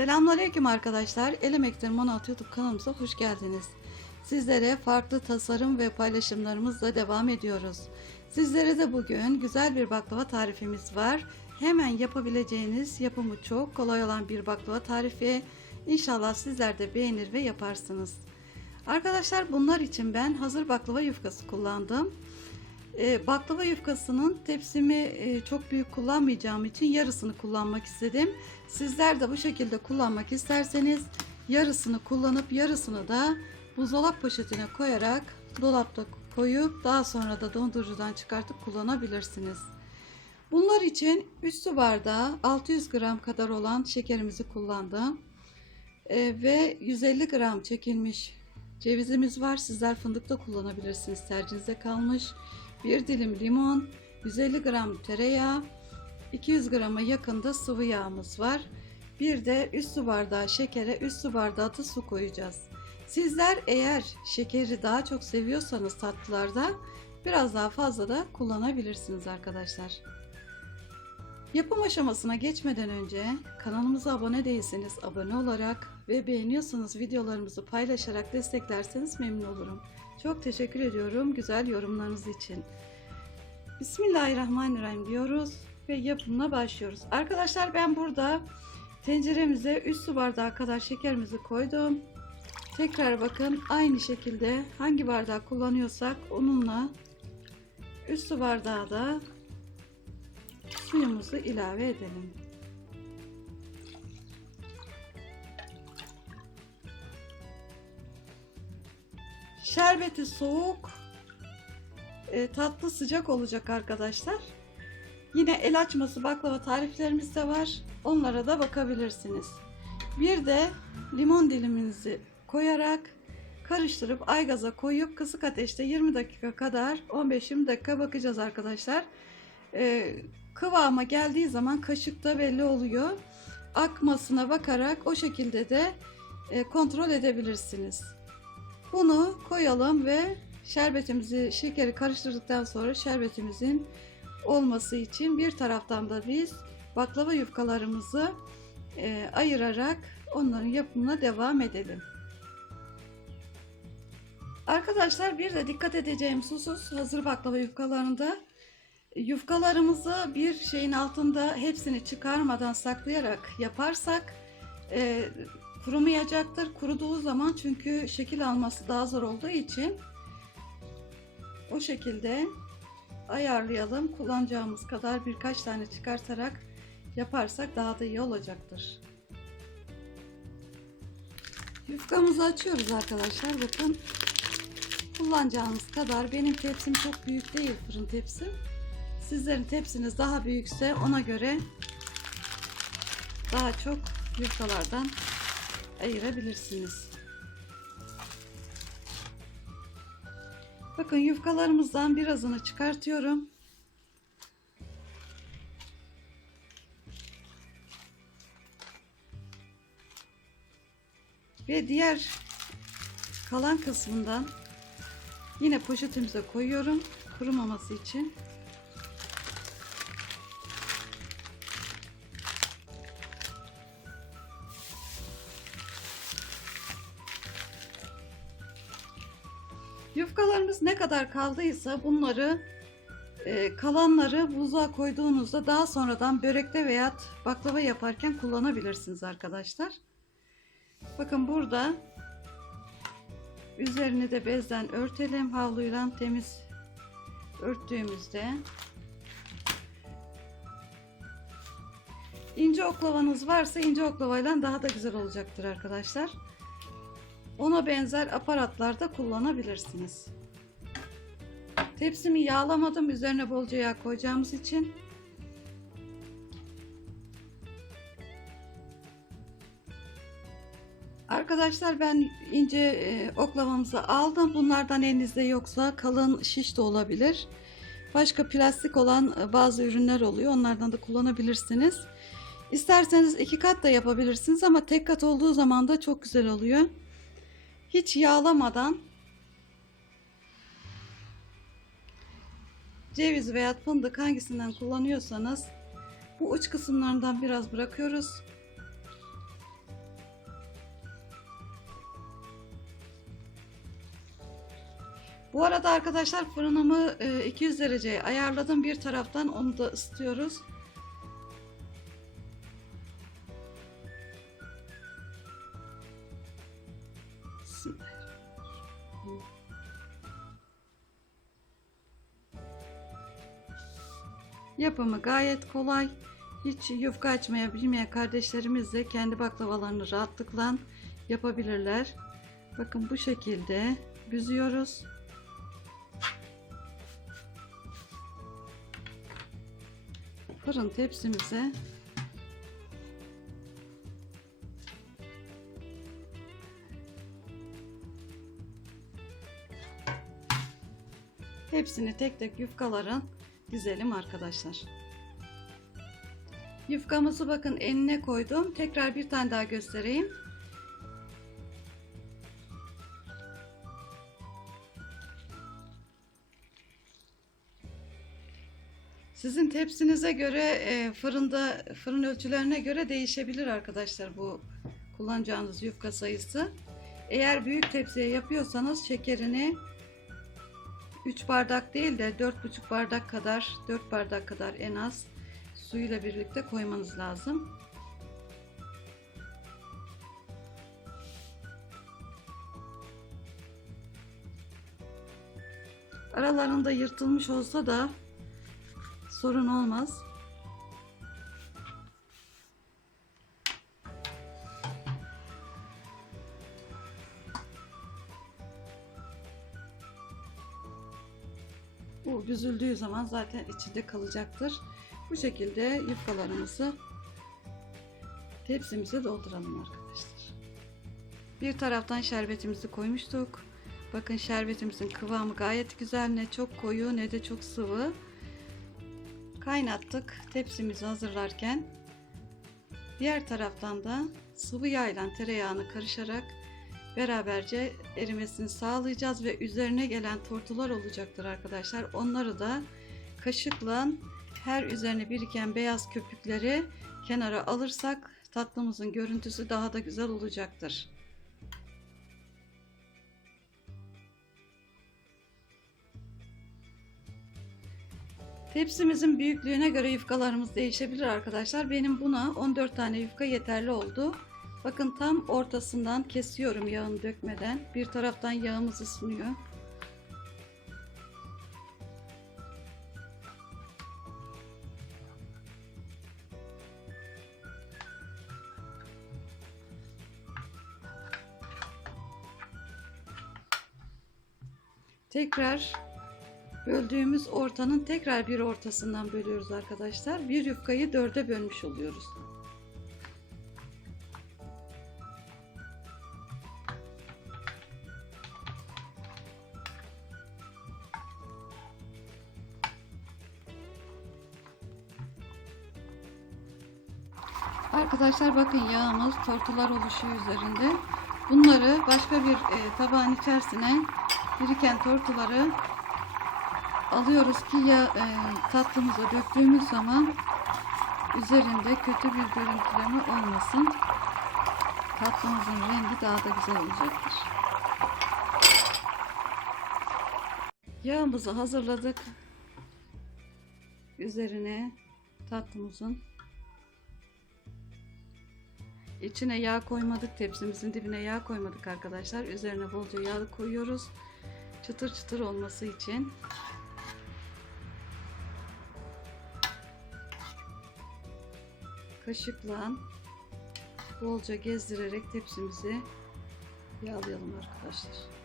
Selamünaleyküm arkadaşlar. El Emekleri Monat YouTube kanalımıza hoş geldiniz. Sizlere farklı tasarım ve paylaşımlarımızla devam ediyoruz. Sizlere de bugün güzel bir baklava tarifimiz var. Hemen yapabileceğiniz, yapımı çok kolay olan bir baklava tarifi. İnşallah sizler de beğenir ve yaparsınız. Arkadaşlar bunlar için ben hazır baklava yufkası kullandım. Ee, baklava yufkasının tepsimi e, çok büyük kullanmayacağım için yarısını kullanmak istedim. Sizler de bu şekilde kullanmak isterseniz yarısını kullanıp yarısını da buzdolap poşetine koyarak dolapta koyup daha sonra da dondurucudan çıkartıp kullanabilirsiniz. Bunlar için 3 su bardağı 600 gram kadar olan şekerimizi kullandım. Ee, ve 150 gram çekilmiş cevizimiz var. Sizler fındık da kullanabilirsiniz. Tercihinize kalmış. Bir dilim limon, 150 gram tereyağı, 200 grama yakında sıvı yağımız var. Bir de 3 su bardağı şekere 3 su bardağı da su koyacağız. Sizler eğer şekeri daha çok seviyorsanız tatlılarda biraz daha fazla da kullanabilirsiniz arkadaşlar. Yapım aşamasına geçmeden önce kanalımıza abone değilseniz abone olarak ve beğeniyorsanız videolarımızı paylaşarak desteklerseniz memnun olurum. Çok teşekkür ediyorum güzel yorumlarınız için. Bismillahirrahmanirrahim diyoruz ve yapımına başlıyoruz. Arkadaşlar ben burada tenceremize 3 su bardağı kadar şekerimizi koydum. Tekrar bakın aynı şekilde hangi bardağı kullanıyorsak onunla 3 su bardağı da suyumuzu ilave edelim. Şerbeti soğuk, e, tatlı sıcak olacak arkadaşlar. Yine el açması baklava tariflerimiz de var. Onlara da bakabilirsiniz. Bir de limon diliminizi koyarak karıştırıp aygaza koyup kısık ateşte 20 dakika kadar 15-20 dakika bakacağız arkadaşlar. Ee, kıvama geldiği zaman kaşıkta belli oluyor. Akmasına bakarak o şekilde de e, kontrol edebilirsiniz. Bunu koyalım ve şerbetimizi şekeri karıştırdıktan sonra şerbetimizin olması için bir taraftan da biz baklava yufkalarımızı e, ayırarak onların yapımına devam edelim. Arkadaşlar bir de dikkat edeceğimiz husus hazır baklava yufkalarında yufkalarımızı bir şeyin altında hepsini çıkarmadan saklayarak yaparsak e, kurumayacaktır. Kuruduğu zaman çünkü şekil alması daha zor olduğu için o şekilde ayarlayalım. Kullanacağımız kadar birkaç tane çıkartarak yaparsak daha da iyi olacaktır. Yufkamızı açıyoruz arkadaşlar. Bakın kullanacağınız kadar benim tepsim çok büyük değil fırın tepsi. Sizlerin tepsiniz daha büyükse ona göre daha çok yufkalardan ayırabilirsiniz. Bakın yufkalarımızdan birazını çıkartıyorum. Ve diğer kalan kısmından yine poşetimize koyuyorum kurumaması için. Yufkalarımız ne kadar kaldıysa bunları e, kalanları buzluğa koyduğunuzda daha sonradan börekte veya baklava yaparken kullanabilirsiniz arkadaşlar. Bakın burada üzerini de bezden örtelim havluyla temiz örttüğümüzde ince oklavanız varsa ince oklavayla daha da güzel olacaktır arkadaşlar. Ona benzer aparatlarda kullanabilirsiniz. Tepsimi yağlamadım. Üzerine bolca yağ koyacağımız için. Arkadaşlar ben ince e, oklavamızı aldım. Bunlardan elinizde yoksa kalın şiş de olabilir. Başka plastik olan e, bazı ürünler oluyor. Onlardan da kullanabilirsiniz. İsterseniz iki kat da yapabilirsiniz ama tek kat olduğu zaman da çok güzel oluyor hiç yağlamadan ceviz veya fındık hangisinden kullanıyorsanız bu uç kısımlarından biraz bırakıyoruz. Bu arada arkadaşlar fırınımı e, 200 dereceye ayarladım. Bir taraftan onu da ısıtıyoruz. Yapımı gayet kolay. Hiç yufka açmaya bilmeyen kardeşlerimiz de kendi baklavalarını rahatlıkla yapabilirler. Bakın bu şekilde büzüyoruz. Fırın tepsimize hepsini tek tek yufkaların dizelim arkadaşlar. Yufkamızı bakın eline koydum. Tekrar bir tane daha göstereyim. Sizin tepsinize göre e, fırında fırın ölçülerine göre değişebilir arkadaşlar bu kullanacağınız yufka sayısı. Eğer büyük tepsiye yapıyorsanız şekerini 3 bardak değil de 4,5 bardak kadar 4 bardak kadar en az suyuyla birlikte koymanız lazım. Aralarında yırtılmış olsa da sorun olmaz. Büzüldüğü zaman zaten içinde kalacaktır. Bu şekilde yufkalarımızı tepsimize dolduralım arkadaşlar. Bir taraftan şerbetimizi koymuştuk. Bakın şerbetimizin kıvamı gayet güzel. Ne çok koyu ne de çok sıvı. Kaynattık tepsimizi hazırlarken. Diğer taraftan da sıvı yağ ile tereyağını karışarak beraberce erimesini sağlayacağız ve üzerine gelen tortular olacaktır arkadaşlar. Onları da kaşıkla her üzerine biriken beyaz köpükleri kenara alırsak tatlımızın görüntüsü daha da güzel olacaktır. Tepsimizin büyüklüğüne göre yufkalarımız değişebilir arkadaşlar. Benim buna 14 tane yufka yeterli oldu. Bakın tam ortasından kesiyorum yağını dökmeden. Bir taraftan yağımız ısınıyor. Tekrar böldüğümüz ortanın tekrar bir ortasından bölüyoruz arkadaşlar. Bir yufkayı dörde bölmüş oluyoruz. Arkadaşlar bakın yağımız tortular oluşuyor üzerinde. Bunları başka bir e, tabağın içerisine biriken tortuları alıyoruz ki ya e, tatlımıza döktüğümüz zaman üzerinde kötü bir görüntüleme olmasın. Tatlımızın rengi daha da güzel olacaktır. Yağımızı hazırladık. Üzerine tatlımızın içine yağ koymadık. Tepsimizin dibine yağ koymadık arkadaşlar. Üzerine bolca yağ koyuyoruz. Çıtır çıtır olması için. kaşıkla bolca gezdirerek tepsimizi yağlayalım arkadaşlar.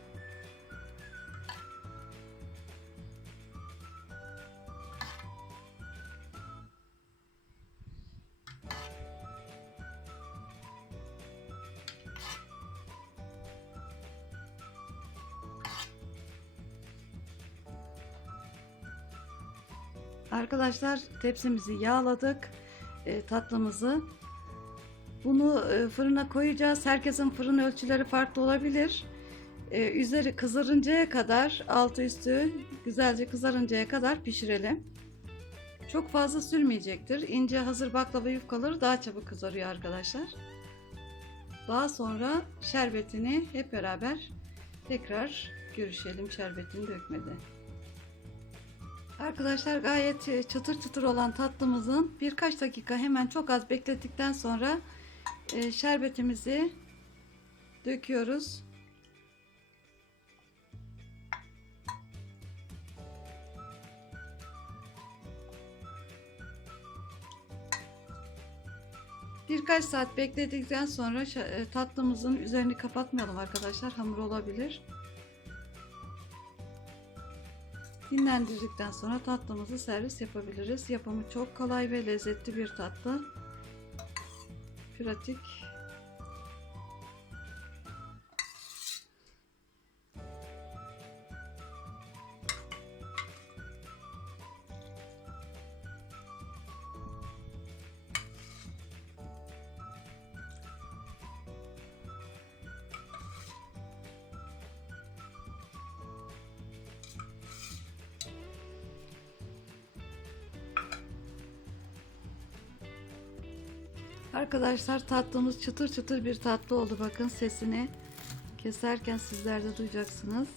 Arkadaşlar tepsimizi yağladık e, tatlımızı. Bunu e, fırına koyacağız. Herkesin fırın ölçüleri farklı olabilir. E, üzeri kızarıncaya kadar, altı üstü güzelce kızarıncaya kadar pişirelim. Çok fazla sürmeyecektir. İnce hazır baklava yufkaları daha çabuk kızarıyor arkadaşlar. Daha sonra şerbetini hep beraber tekrar görüşelim şerbetini dökmedi. Arkadaşlar gayet e, çıtır çıtır olan tatlımızın birkaç dakika hemen çok az beklettikten sonra e, şerbetimizi döküyoruz. Birkaç saat bekledikten sonra e, tatlımızın üzerini kapatmayalım arkadaşlar. Hamur olabilir. Dinlendirdikten sonra tatlımızı servis yapabiliriz. Yapımı çok kolay ve lezzetli bir tatlı. Pratik. Arkadaşlar tatlımız çıtır çıtır bir tatlı oldu. Bakın sesini keserken sizler de duyacaksınız.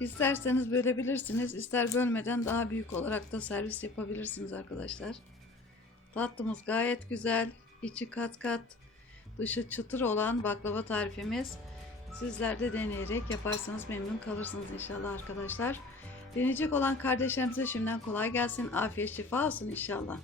İsterseniz bölebilirsiniz. ister bölmeden daha büyük olarak da servis yapabilirsiniz arkadaşlar. Tatlımız gayet güzel. içi kat kat, dışı çıtır olan baklava tarifimiz. Sizler de deneyerek yaparsanız memnun kalırsınız inşallah arkadaşlar. Deneyecek olan kardeşlerimize şimdiden kolay gelsin. Afiyet şifa olsun inşallah.